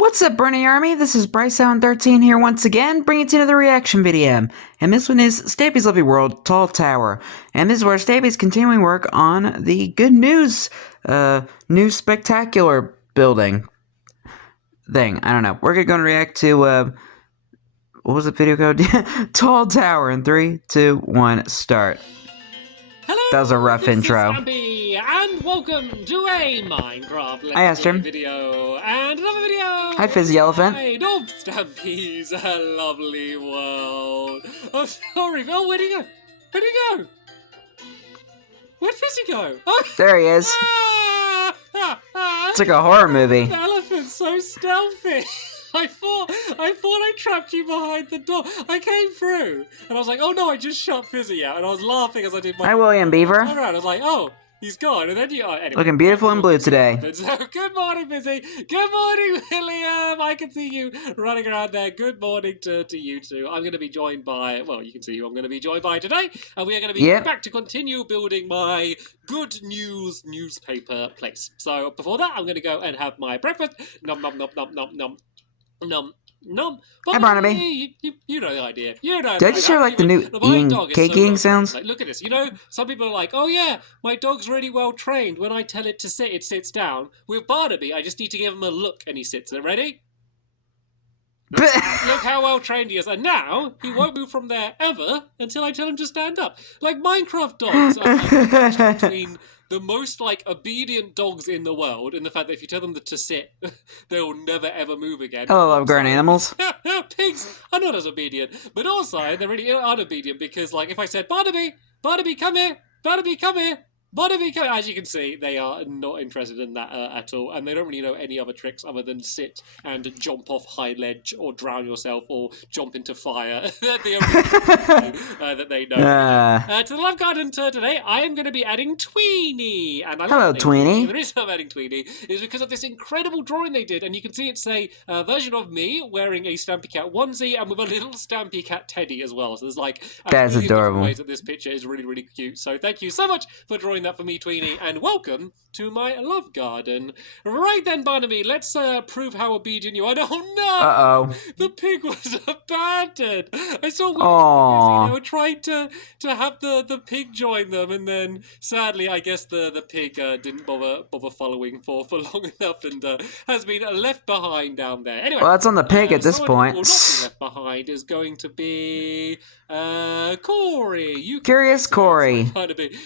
What's up, Bernie Army? This is BryceAllen13 here once again, bringing to another reaction video. And this one is Stampy's Lovely World Tall Tower. And this is where Stampy's continuing work on the Good News, new spectacular building thing. I don't know. We're gonna react to, what was the video called? Tall Tower in 3, 2, 1, start. Hello, that was a rough intro. Stampy, and welcome to a Minecraft Let's Play video and another video. Hi, Fizzy Elephant. Of Stampy's Lovely World. Oh, sorry. Oh, where'd he go? Where'd he go? Where'd Fizzy go? Oh, there he is. It's like a horror movie. The elephant's so stealthy. I thought I trapped you behind the door. I came through, and I was like, oh no, I just shut Fizzy out, and I was laughing as I did my... Hi, William Beaver. I was like, oh, he's gone, and then you... anyway. Looking beautiful in blue today. So, good morning, Fizzy. Good morning, William. I can see you running around there. Good morning to you two. I'm going to be joined by... well, you can see who I'm going to be joined by today, and we are going to be back to continue building my Good News newspaper place. So, before that, I'm going to go and have my breakfast. Nom, nom, nom, nom, nom, nom. Nom. Hi, Barnaby. You know the idea. You know. Did I just hear like the new cake eating sounds? Like, look at this. You know, some people are like, "Oh yeah, my dog's really well trained. When I tell it to sit, it sits down." With Barnaby, I just need to give him a look, and he sits. Are ready? Look how well trained he is. And now he won't move from there ever until I tell him to stand up. Like Minecraft dogs are like between the most like obedient dogs in the world, and the fact that if you tell them to sit, they'll never ever move again. Oh, I love grown animals. Pigs are not as obedient, but also they're really unobedient because, like, if I said, Barnaby, come here, Barnaby, come here. As you can see, they are not interested in that at all, and they don't really know any other tricks other than sit and jump off high ledge, or drown yourself, or jump into fire. They're the only things that they know. To the Love Garden tour today, I am going to be adding Tweenie. And I Hello, Tweenie. The reason I'm adding Tweenie is because of this incredible drawing they did, and you can see it's a version of me wearing a Stampy Cat onesie and with a little Stampy Cat teddy as well. So there's like that's adorable. Ways that this picture is really, really cute. So thank you so much for drawing that for me, Tweenie, and welcome to my love garden. Right then, Barnaby, let's prove how obedient you are. Oh no! The pig was abandoned. I saw they were trying to have the pig join them, and then sadly, I guess the pig didn't bother following for long enough, and has been left behind down there. Anyway, well, that's on the pig at this point. Who will not be left behind is going to be Corey. Curious Corey.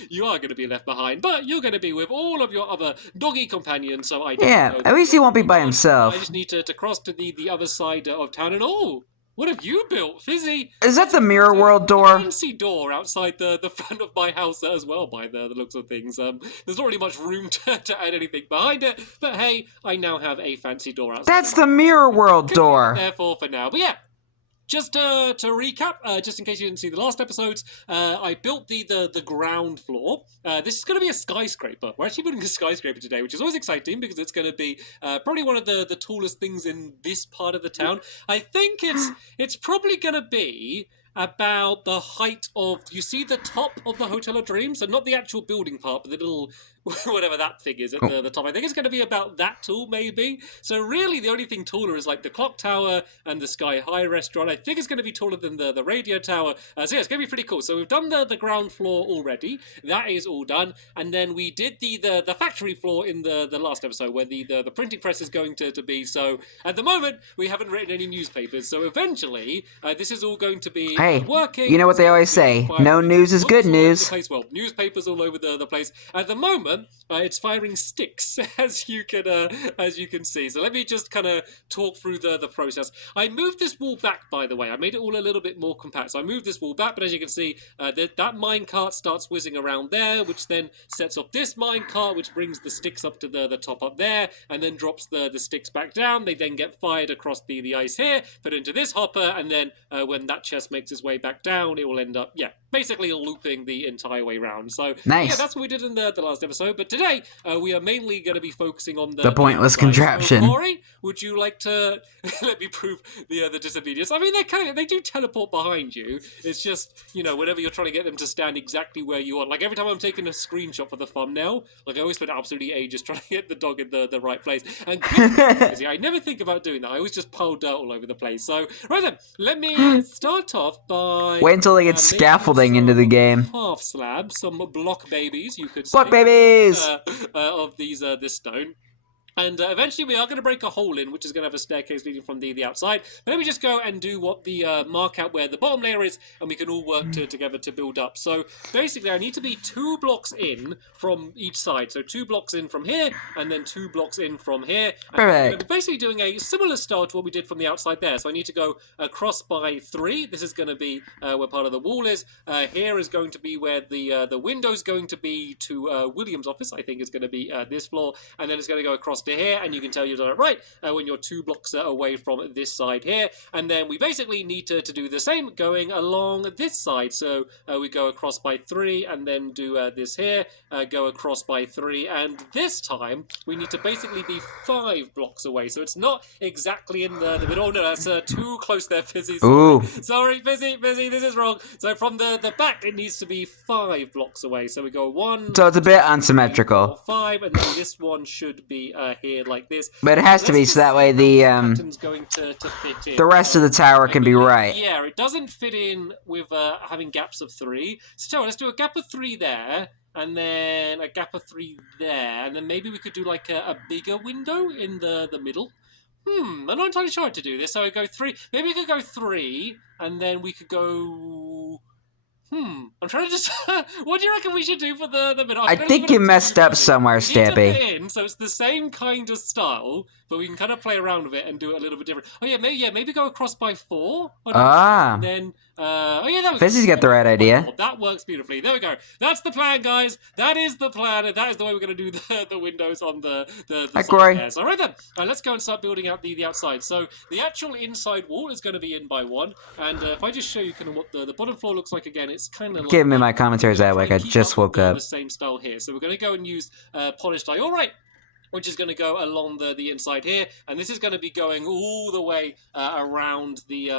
You are going to be left behind, but you're going to be with all of your other doggy companions, so I at least he won't be by himself. I just need to cross to the other side of town, and what have you built, Fizzy? Is that the Mirror World door? A fancy door outside the front of my house as well, by the looks of things. There's not really much room to add anything behind it, but hey, I now have a fancy door outside. That's the Mirror World door. Therefore, for now, but yeah. Just to recap, just in case you didn't see the last episodes, I built the ground floor. This is going to be a skyscraper. We're actually building a skyscraper today, which is always exciting because it's going to be probably one of the tallest things in this part of the town. I think it's probably going to be about the height of, you see the top of the Hotel of Dreams? So not the actual building part, but the little, whatever that thing is at the top. I think it's going to be about that tall, maybe. So really the only thing taller is like the clock tower and the Sky High restaurant. I think it's going to be taller than the radio tower. So yeah, it's going to be pretty cool. So we've done the ground floor already. That is all done. And then we did the factory floor in the last episode where the printing press is going to be. So at the moment, we haven't written any newspapers. So eventually, this is all going to be working. You know what they always say, no news is good news. Well, newspapers all over the place. At the moment, it's firing sticks, as you can see. So let me just kind of talk through the process. I moved this wall back, by the way. I made it all a little bit more compact. So I moved this wall back, but as you can see, that minecart starts whizzing around there, which then sets off this minecart, which brings the sticks up to the top up there, and then drops the sticks back down. They then get fired across the ice here, put into this hopper, and then when that chest makes its way back down, it will end up, basically looping the entire way round. So nice. Yeah, that's what we did in the last episode. But today we are mainly going to be focusing on the pointless contraption. So, Corey, would you like to let me prove the disobedience? I mean, they do teleport behind you. It's just, you know, whenever you're trying to get them to stand exactly where you are. Like every time I'm taking a screenshot for the thumbnail, like I always spend absolutely ages trying to get the dog in the right place. And see, I never think about doing that. I always just pile dirt all over the place. So right then, let me start off by Wait until they get scaffolding into the game. Half slabs, some block babies, you could say. Block babies! Of these this stone. And eventually we are going to break a hole in, which is going to have a staircase leading from the outside. But let me just go and do what the mark out where the bottom layer is, and we can all work together to build up. So basically I need to be 2 blocks in from each side. So 2 blocks in from here, and then 2 blocks in from here. And Perfect. we're basically doing a similar style to what we did from the outside there. So I need to go across by 3. This is going to be where part of the wall is. Here is going to be where the window's going to be to William's office. I think is going to be this floor. And then it's going to go across to here, and you can tell you've done it right when you're 2 blocks away from this side here. And then we basically need to do the same going along this side. So we go across by 3 and then do this here, go across by 3, and this time we need to basically be 5 blocks away. So it's not exactly in the middle. Oh no, that's too close there, Fizzy. Sorry, Fizzy, this is wrong. So from the back it needs to be 5 blocks away. So we go 1. So it's a bit unsymmetrical. 4, 5, and then this one should be here like this. But it has to be so that way the pattern's going to fit in. the rest of the tower can be right. Yeah, it doesn't fit in with having gaps of 3. So let's do a gap of 3 there, and then a gap of 3 there, and then maybe we could do like a bigger window in the middle. I'm not entirely sure how to do this. So I go 3. Maybe we could go 3, and then we could go. I'm trying to just. What do you reckon we should do for the middle? I think you messed up somewhere, Stampy. So it's the same kind of style, but we can kind of play around with it and do it a little bit different. Oh yeah, maybe go across by 4. And then Fizzy's got the right idea. That works beautifully. There we go. That's the plan, guys. That is the plan, and that is the way we're going to do the windows on the side there. So right then, let's go and start building out the outside. So the actual inside wall is going to be in by 1, and if I just show you kind of what the bottom floor looks like again, it's kind of like... Give me my commentaries that way. I just woke up. The same style here. So we're going to go and use polished diorite, which is going to go along the inside here, and this is going to be going all the way around the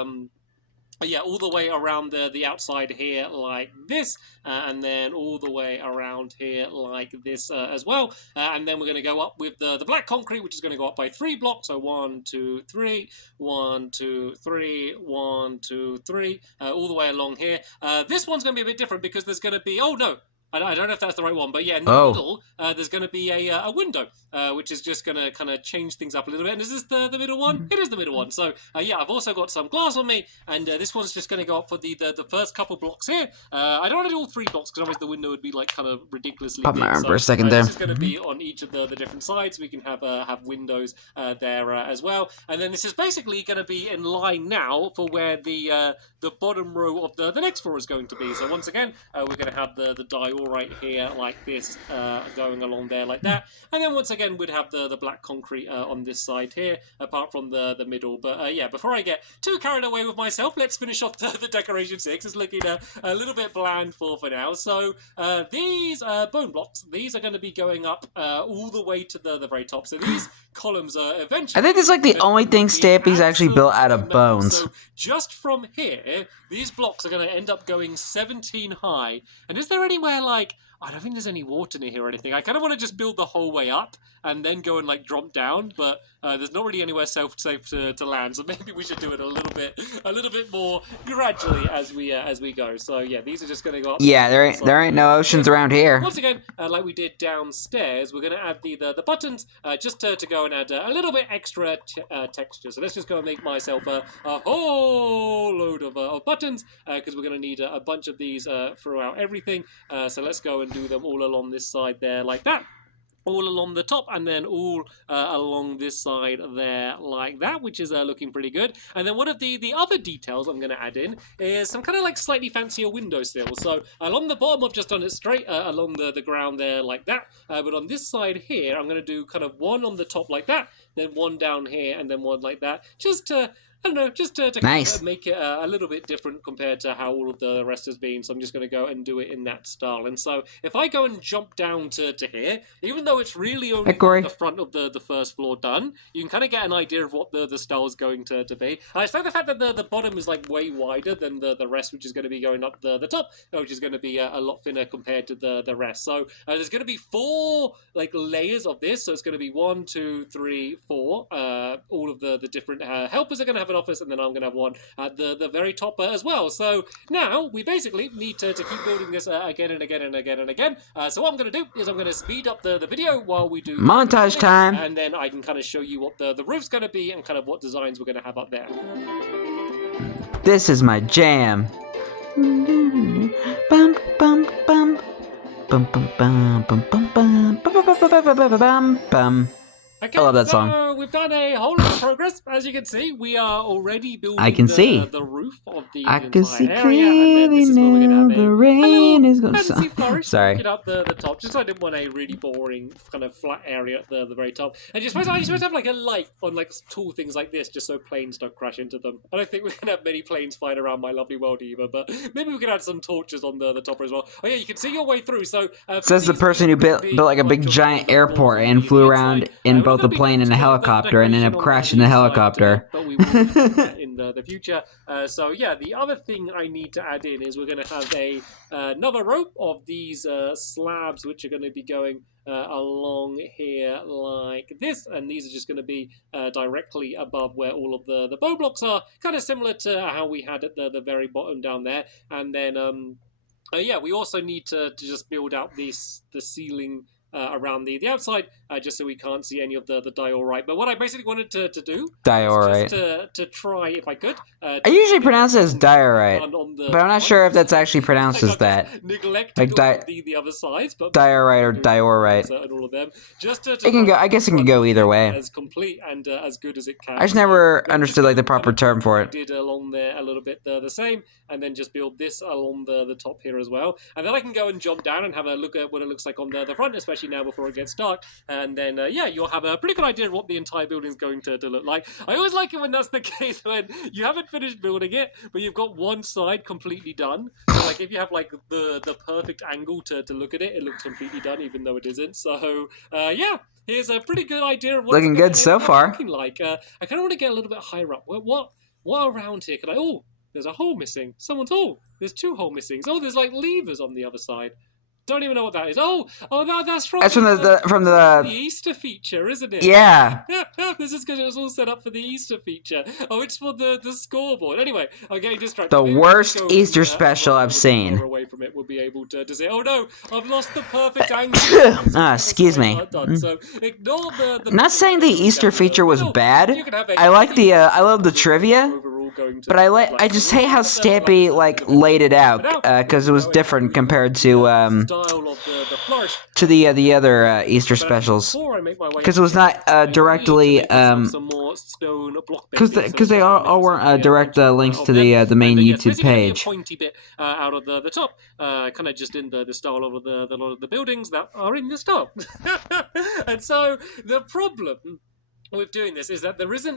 all the way around the outside here like this, and then all the way around here like this as well. And then we're going to go up with the black concrete, which is going to go up by 3 blocks. So 1, 2, 3, 1, 2, 3, 1, 2, 3, all the way along here. This one's going to be a bit different because there's going to be... Oh, no. I don't know if that's the right one, but yeah, in the middle, there's going to be a window, which is just going to kind of change things up a little bit. And is this the middle one? It is the middle one. So, yeah, I've also got some glass on me, and this one's just going to go up for the first couple blocks here. I don't want to do all 3 blocks, because otherwise the window would be, like, kind of ridiculously big. Pop my arm for a second there. This is going to be on each of the different sides. We can have windows there as well. And then this is basically going to be in line now for where the bottom row of the next floor is going to be. So once again, we're going to have the diorite here like this, going along there like that. And then once again, we'd have the black concrete on this side here, apart from the middle. But yeah, before I get too carried away with myself, let's finish off the decoration 6. It's looking a little bit bland for now. So these bone blocks, these are going to be going up all the way to the very top. So these columns are eventually... I think this is like the only thing Stampy's actually built out of bones. So just from here, these blocks are going to end up going 17 high. And is there anywhere like... I don't think there's any water near here or anything. I kind of want to just build the whole way up and then go and like drop down, but there's not really anywhere safe to land. So maybe we should do it a little bit more gradually as we go. So yeah, these are just going to go up. Yeah, there ain't no oceans around here. Once again, like we did downstairs, we're going to add the buttons just to go and add a little bit extra texture. So let's just go and make myself a whole load of buttons because we're going to need a bunch of these throughout everything. So let's go and do them all along this side there like that. All along the top, and then all along this side there like that, which is looking pretty good. And then one of the other details I'm going to add in is some kind of like slightly fancier window sills. So along the bottom I've just done it straight along the ground there like that, but on this side here I'm going to do kind of one on the top like that, then one down here, and then one like that, just to I don't know, just to kind of make it a little bit different compared to how all of the rest has been. So I'm just going to go and do it in that style. And so if I go and jump down to here, even though it's really only the front of the first floor done, you can kind of get an idea of what the style is going to be. I like the fact that the bottom is like way wider than the rest, which is going to be going up the top, which is going to be a lot thinner compared to the rest. So there's going to be 4 like layers of this. So it's going to be 1, 2, 3, 4. All of the different helpers are going to have an office, and then I'm going to have one at the very top as well. So now we basically need to keep building this again and again and again and again. So what I'm going to do is I'm going to speed up the video while we do montage time, and then I can kind of show you what the roof's going to be and kind of what designs we're going to have up there. This is my jam. Bum bum bum. Bum bum bum bum bum bum bum bum bum. Okay, I love that so song. We've done a whole lot of progress. As you can see, we are already building the roof of the I entire can see area. clearly and then this is where we're gonna have the rain is going to flourish. Sorry. Get up the top, just so I didn't want a really boring kind of flat area at the very top. And you're supposed to have like a light on like tall things like this, just so planes don't crash into them. I don't think we're gonna have many planes flying around my lovely world either, but maybe we can add some torches on the top as well. Oh yeah, you can see your way through. So says the person who built like a big giant airport and flew around in both a plane and a helicopter and ended up crashing the helicopter. But we will do that in the future. So yeah, the other thing I need to add in is we're going to have another rope of these slabs, which are going to be going along here like this, and these are just going to be directly above where all of the bow blocks are, kind of similar to how we had at the very bottom down there. And then yeah, we also need to just build out the ceiling around the outside, just so we can't see any of the diorite. But what I basically wanted to do diorite. Just to try, if I could. I usually pronounce it as diorite, but I'm not sure if that's actually pronounced as that. Neglected like the other sides, but diorite or diorite. And all of them. Just it can go. I guess it can go either way. As complete and as good as it can. I just never understood like the proper term for it. Did along there a little bit the same, and then just build this along the top here as well. And then I can go and jump down and have a look at what it looks like on the front, especially now before it gets dark, and then yeah, you'll have a pretty good idea of what the entire building is going to look like. I always like it when that's the case, when you haven't finished building it, but you've got one side completely done. So, like if you have like the perfect angle to look at it, it looks completely done, even though it isn't. So yeah, here's a pretty good idea of what looking good so far. Looking like. I kind of want to get a little bit higher up. What around here can I? Oh, there's a hole missing. Someone's hole. There's 2 hole missings. Oh, there's like levers on the other side. Don't even know what that is. Oh, that's from the Easter feature, isn't it? Yeah. This is because it was all set up for the Easter feature. Oh, it's for the scoreboard. Anyway, I'm getting distracted. The worst Easter special I've seen. Away from it, we'll be able to say, oh no, I've lost the perfect angle. Excuse me. So ignore the I'm not saying the Easter feature was bad. I like I love the trivia. But I just hate how Stampy like laid it out, because it was different compared to the other Easter specials, because it was not directly because they all weren't direct links to the main YouTube page. Pointy bit out of the top, kind of just in the style of the buildings that are in this top. And so the problem with doing this is that there isn't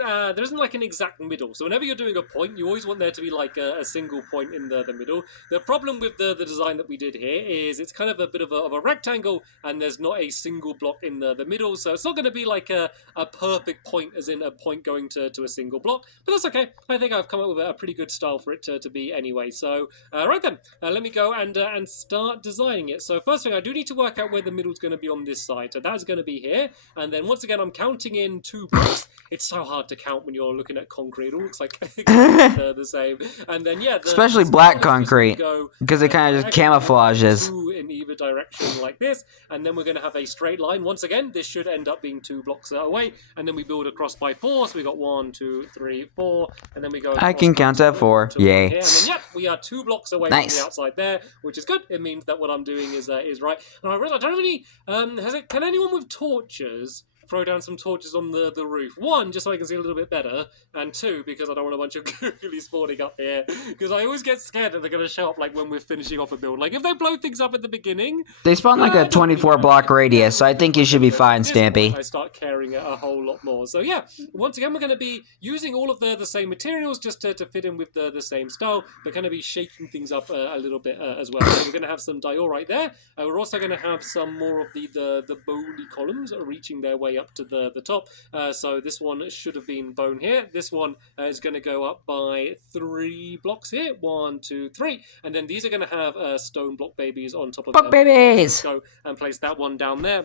like an exact middle. So whenever you're doing a point, you always want there to be like a single point in the middle. The problem with the design that we did here is it's kind of a bit of a rectangle, and there's not a single block in the middle, so it's not going to be like a perfect point, as in a point going to a single block. But that's okay. I think I've come up with a pretty good style for it to be anyway. So right then, let me go and start designing it. So first thing, I do need to work out where the middle's going to be on this side. So that's going to be here, and then once again, I'm counting in 2 blocks. It's so hard to count when you're looking at concrete. It all looks like the same. And then yeah, especially black concrete, because it kind of just camouflages. 2 in either direction like this, and then we're going to have a straight line. Once again, this should end up being 2 blocks away, and then we build across by 4. So we got 1, 2, 3, 4, and then we go. I can count at 4. Yay! And then yeah, we are 2 blocks away from the outside there, which is good. It means that what I'm doing is right. And I realize I don't have any. Can anyone with torches throw down some torches on the roof. One, just so I can see a little bit better, and two, because I don't want a bunch of googly spawning up here. Because I always get scared that they're going to show up like when we're finishing off a build. Like if they blow things up at the beginning, They spawn like a 24 block radius, so I think you should be fine, Stampy. I start caring a whole lot more. So yeah, once again, we're going to be using all of the same materials just to fit in with the same style, but going to be shaking things up a little bit as well. So we're going to have some diorite there. We're also going to have some more of the bony columns reaching their way up to the top. So this one should have been bone here. This one is going to go up by 3 blocks here. 1, 2, 3. And then these are going to have stone block babies on top of them. Block babies! Let's go and place that one down there.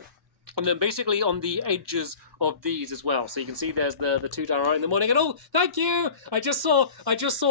And then basically on the edges of these as well. So you can see there's the 2 diorite in the morning. And oh, thank you! I just saw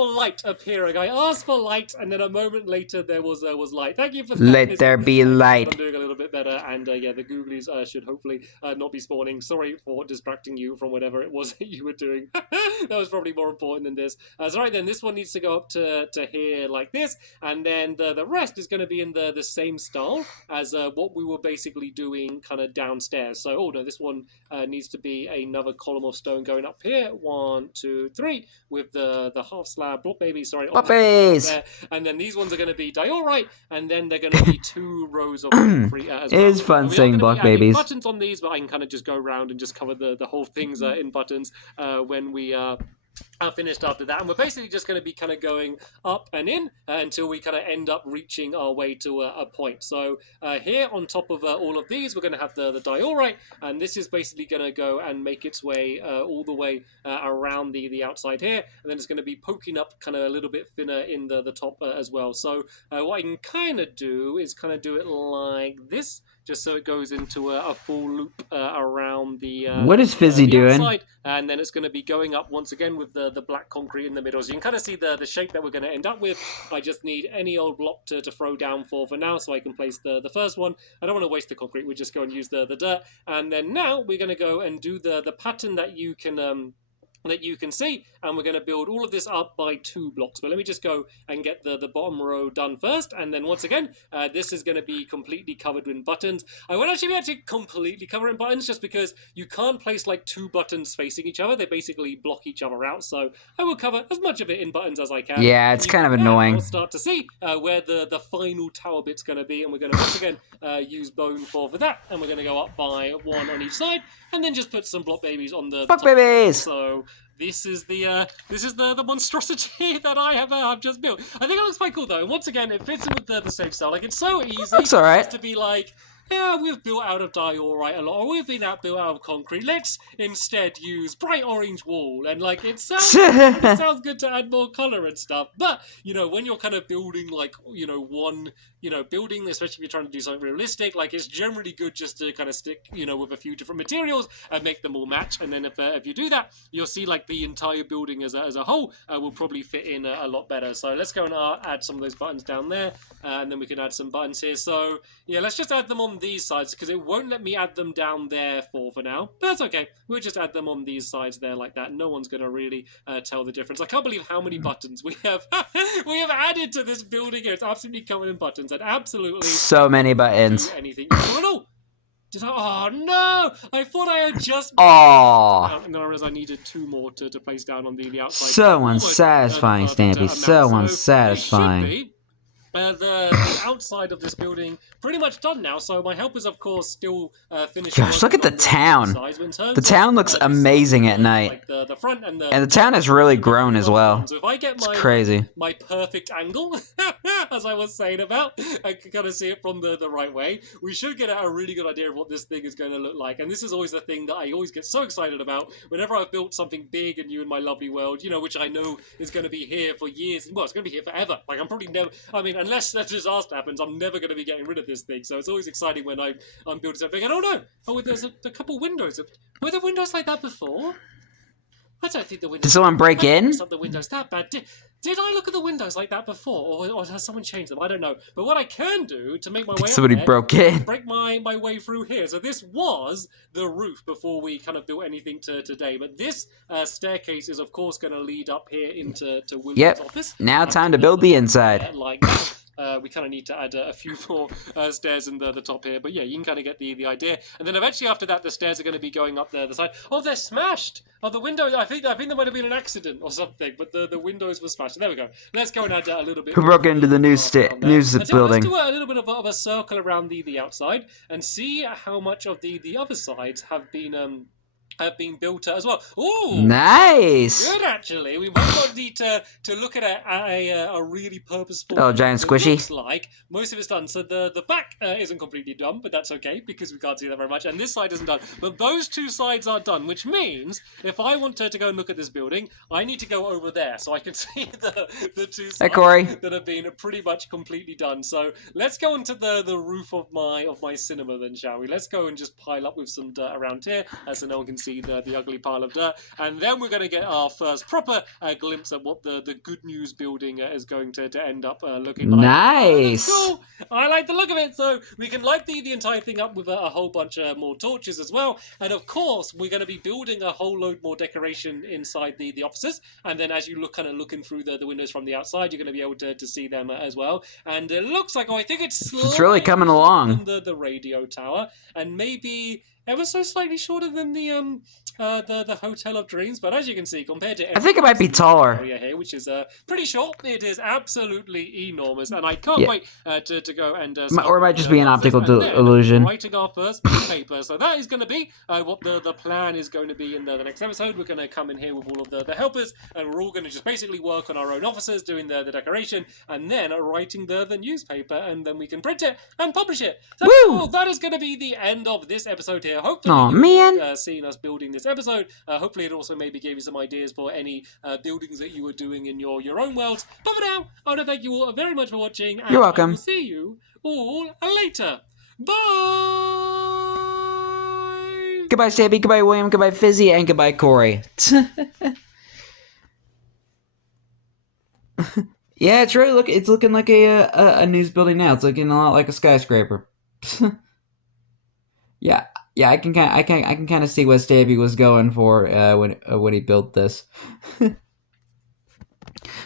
light appearing. I asked for light, and then a moment later there was light. Thank you for that. Let there be light. I'm doing a little bit better, and yeah, the googlies should hopefully not be spawning. Sorry for distracting you from whatever it was that you were doing. That was probably more important than this. So right then, this one needs to go up to here like this, and then the rest is going to be in the same style as what we were basically doing kind of downstairs. So, oh no, this one needs to be another column of stone going up here. 1, 2, 3, with the half slab block baby. Sorry, Puppies! there. And then these ones are going to be diorite, and then they're going to be 2 rows of concrete as well. It is fun saying block babies. Buttons on these, but I can kind of just go around and just cover the whole things in buttons when we are finished after that. And we're basically just going to be kind of going up and in until we kind of end up reaching our way to a point. So here on top of all of these, we're going to have the diorite, and this is basically going to go and make its way all the way around the outside here, and then it's going to be poking up kind of a little bit thinner in the top as well. So what I can kind of do is kind of do it like this, just so it goes into a full loop around the what is Fizzy doing? outside, and then it's going to be going up once again with the black concrete in the middle. So you can kind of see the shape that we're going to end up with. I just need any old block to throw down for now, so I can place the first one. I don't want to waste the concrete. We'll just go and use the dirt. And then now we're going to go and do the pattern that you can see, and we're going to build all of this up by 2 blocks. But let me just go and get the bottom row done first, and then once again, this is going to be completely covered in buttons. I won't actually be able to completely cover it in buttons, just because you can't place like 2 buttons facing each other. They basically block each other out, so I will cover as much of it in buttons as I can. Yeah, it's kind of annoying. We'll start to see where the final tower bit's going to be, and we're going to once again use bone for that, and we're going to go up by 1 on each side, and then just put some block babies on the Block top. babies! So this is the monstrosity that I have just built. I think it looks quite cool though. And once again, it fits in with the same style. Like it's so easy. Looks alright. Just to be like, yeah, we've built out of diorite a lot, or we've been built out of concrete. Let's instead use bright orange wall, and like it sounds good to add more color and stuff. But you know, when you're kind of building like one building, especially if you're trying to do something realistic, like it's generally good just to kind of stick with a few different materials and make them all match. And then if you do that, you'll see like the entire building as a whole will probably fit in a lot better. So let's go and add some of those buttons down there, and then we can add some buttons here. So yeah, let's just add them on these sides, because it won't let me add them down there for now, but that's okay. We'll just add them on these sides there like that. No one's going to really tell the difference. I can't believe how many buttons we have added to this building here. It's absolutely covered in buttons, and absolutely so many buttons. Do anything. Oh no! I thought I had just. Aww. And then I realized I needed 2 more to place down on the outside. So unsatisfying, Stampy. So unsatisfying. The outside of this building pretty much done now, so my helpers of course still finishing. Gosh, look at the town. The town looks amazing at night. Like the front and the town has really grown as well. So if I get it's crazy. My perfect angle, as I was saying about, I can kind of see it from the right way. We should get a really good idea of what this thing is going to look like. And this is always the thing that I always get so excited about whenever I've built something big and new in my lovely world, which I know is going to be here for years. Well, it's going to be here forever. Like I'm probably never. I mean, unless a disaster happens, I'm never going to be getting rid of this thing. So it's always exciting when I'm building something. I don't know. Oh, there's a couple windows. Were there windows like that before? I don't think the windows. Did someone break in? Not the windows that bad. Did I look at the windows like that before, or has someone changed them? I don't know. But what I can do to make my way somebody there, broke in. Break my way through here. So this was the roof before we kind of built anything today. But this staircase is of course going to lead up here into William's office. Now time to build the inside. Like that. we kind of need to add a few more stairs in the top here. But yeah, you can kind of get the idea. And then eventually after that, the stairs are going to be going up the side. Oh, they're smashed. Oh, the windows. I think there might have been an accident or something, but the windows were smashed. There we go. Let's go and add a little bit. Who broke into the news building? Let's do a little bit of a circle around the outside and see how much of the other sides have been built as well. Ooh, nice. Good, actually. We might not need to look at a really purposeful. Oh, giant squishy. Looks like most of it's done. So the back isn't completely done, but that's okay because we can't see that very much. And this side isn't done, but those two sides are done, which means if I want to go and look at this building, I need to go over there so I can see the two sides that have been pretty much completely done. So let's go onto the roof of my cinema then, shall we? Let's go and just pile up with some dirt around here, so no one can see the ugly pile of dirt, and then we're going to get our first proper glimpse at what the good news building is going to end up looking like. Nice. Oh, cool. I like the look of it. So we can light the entire thing up with a whole bunch more torches as well, and of course we're going to be building a whole load more decoration inside the offices, and then as you looking through the windows from the outside, you're going to be able to see them as well. And it looks like, I think it's really coming along. The radio tower, and maybe ever so slightly shorter than the Hotel of Dreams, but as you can see, compared to I think it might be taller here, which is pretty short. It is absolutely enormous, and I can't wait to go and or it might just be an optical illusion. Writing our first paper, so that is going to be what the plan is going to be in the next episode. We're going to come in here with all of the helpers, and we're all going to just basically work on our own offices, doing the decoration, and then writing the newspaper, and then we can print it and publish it. So cool. That is going to be the end of this episode here. Hopefully you've seen us building this episode. Hopefully it also maybe gave you some ideas for any buildings that you were doing in your own worlds. But for now, I want to thank you all very much for watching. And you're welcome. I will see you all later. Bye! Goodbye, Stampy. Goodbye, William. Goodbye, Fizzy. And goodbye, Corey. Yeah, it's really it's looking like a news building now. It's looking a lot like a skyscraper. Yeah, I can kind of see what Stampy was going for when he built this.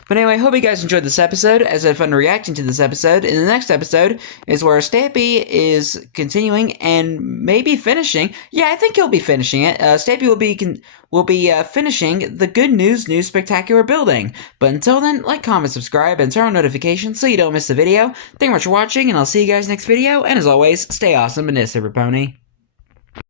But anyway, I hope you guys enjoyed this episode, as I had fun reacting to this episode. In the next episode is where Stampy is continuing and maybe finishing. Yeah, I think he'll be finishing it. Stampy will be finishing the Good News New Spectacular building. But until then, like, comment, subscribe, and turn on notifications so you don't miss the video. Thank you much for watching, and I'll see you guys next video. And as always, stay awesome and this, Super Pony.